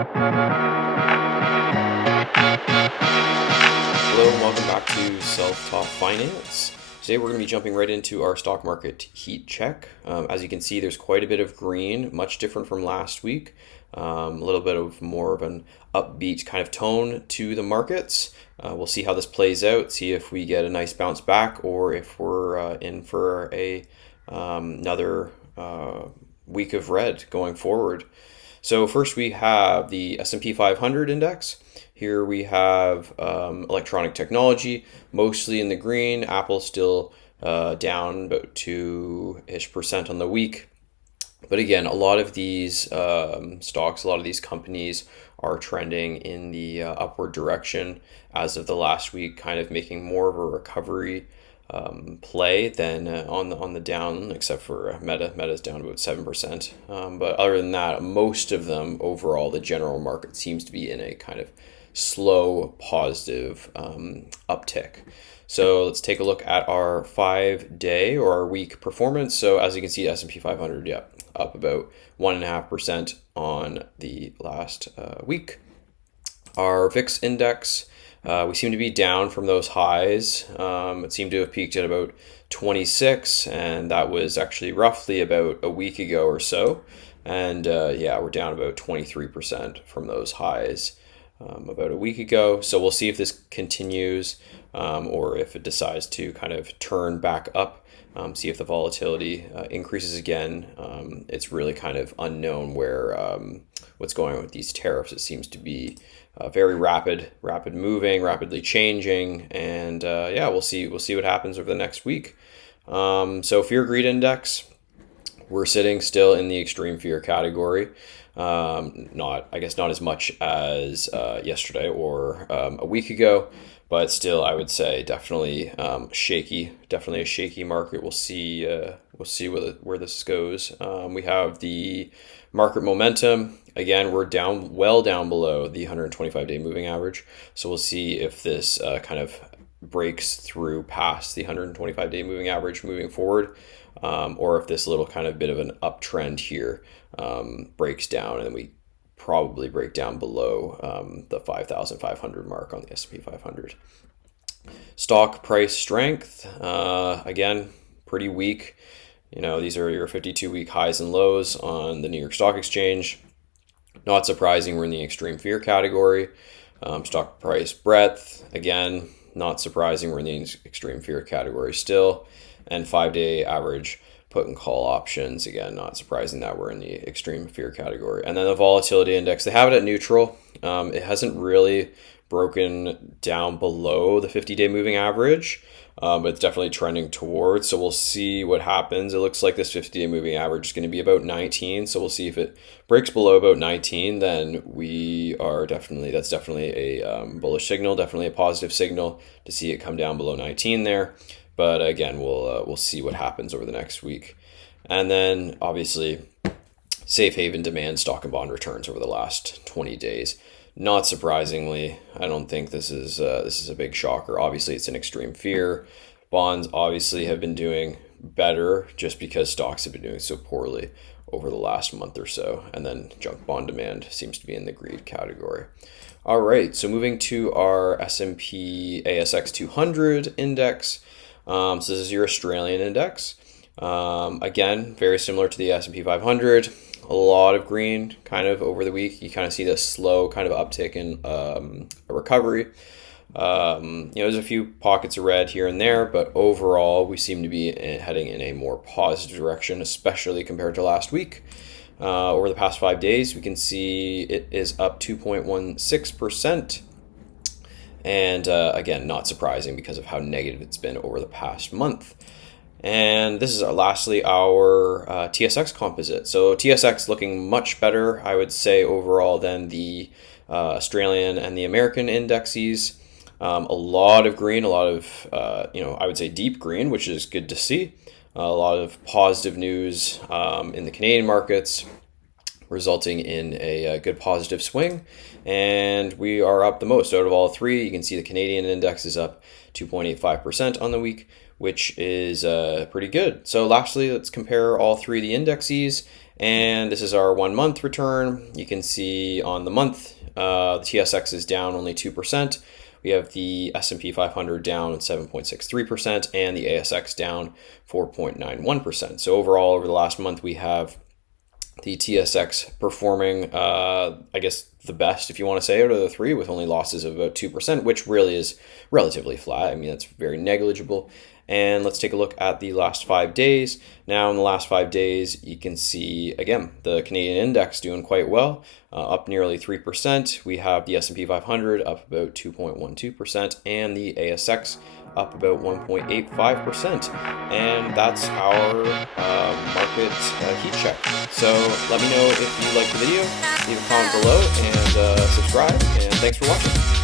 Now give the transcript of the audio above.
Hello and welcome back to Self-Taught Finance. Today we're going to be jumping right into our stock market heat check. As you can see, there's quite a bit of green, much different from last week. A little bit of more of an upbeat kind of tone to the markets. We'll see how this plays out, see if we get a nice bounce back or if we're in for another week of red going forward. So first we have the S&P 500 index. Here we have electronic technology, mostly in the green. Apple still down about 2-ish% on the week. But again, a lot of these stocks, a lot of these companies are trending in the upward direction as of the last week, kind of making more of a recovery play than on the down, except for Meta. Meta's down about 7%. But other than that, most of them overall, the general market seems to be in a kind of slow positive uptick. So let's take a look at our 5-day or our week performance. So as you can see, S&P 500, yeah, up about 1.5% on the last week. Our VIX index, we seem to be down from those highs. It seemed to have peaked at about 26, and that was actually roughly about a week ago or so. And yeah, we're down about 23% from those highs about a week ago. So we'll see if this continues or if it decides to kind of turn back up, see if the volatility increases again. It's really kind of unknown where what's going on with these tariffs. It seems to be very rapid moving, rapidly changing, and yeah, we'll see what happens over the next week. So fear greed index, we're sitting still in the extreme fear category. Not as much as yesterday or a week ago, but still, I would say definitely shaky. Definitely a shaky market. We'll see where this goes. We have the market momentum. Again, we're well down below the 125-day moving average. So we'll see if this kind of breaks through past the 125-day moving average moving forward, or if this little kind of bit of an uptrend here breaks down, and then we probably break down below the 5,500 mark on the S&P 500. Stock price strength, again, pretty weak. You know, these are your 52-week highs and lows on the New York Stock Exchange. Not surprising, we're in the extreme fear category. Stock price breadth, again, not surprising, we're in the extreme fear category still. And 5-day average put and call options, again, not surprising that we're in the extreme fear category. And then the volatility index, they have it at neutral. It hasn't really broken down below the 50-day moving average, but it's definitely trending towards. So we'll see what happens. It looks like this 50-day moving average is going to be about 19. So we'll see if it breaks below about 19, then that's definitely a bullish signal, definitely a positive signal to see it come down below 19 there. But again, we'll see what happens over the next week. And then obviously safe haven demand, stock and bond returns over the last 20 days. Not surprisingly, I don't think this is a big shocker. Obviously, it's an extreme fear. Bonds obviously have been doing better just because stocks have been doing so poorly over the last month or so. And then junk bond demand seems to be in the greed category. All right, so moving to our S&P ASX 200 index. So this is your Australian index. Again, very similar to the S&P 500. A lot of green kind of over the week. You kind of see this slow kind of uptick in a recovery. There's a few pockets of red here and there, but overall we seem to be heading in a more positive direction, especially compared to last week. Over the past 5 days, we can see it is up 2.16%. And again, not surprising because of how negative it's been over the past month. And this is lastly our TSX Composite. So TSX looking much better, I would say, overall than the Australian and the American indexes. A lot of green, a lot of, I would say deep green, which is good to see. A lot of positive news in the Canadian markets, resulting in a good positive swing. And we are up the most out of all three. You can see the Canadian index is up 2.85% on the week, which is pretty good. So lastly, let's compare all three of the indexes. And this is our 1 month return. You can see on the month, the TSX is down only 2%. We have the S&P 500 down 7.63% and the ASX down 4.91%. So overall, over the last month, we have the TSX performing, I guess, the best, if you want to say, out of the three, with only losses of about 2%, which really is relatively flat. I mean, that's very negligible. And let's take a look at the last 5 days. Now, in the last 5 days, you can see, again, the Canadian index doing quite well, up nearly 3%. We have the S&P 500 up about 2.12%, and the ASX up about 1.85%. And that's our market heat check. So let me know if you liked the video, leave a comment below, and subscribe. And thanks for watching.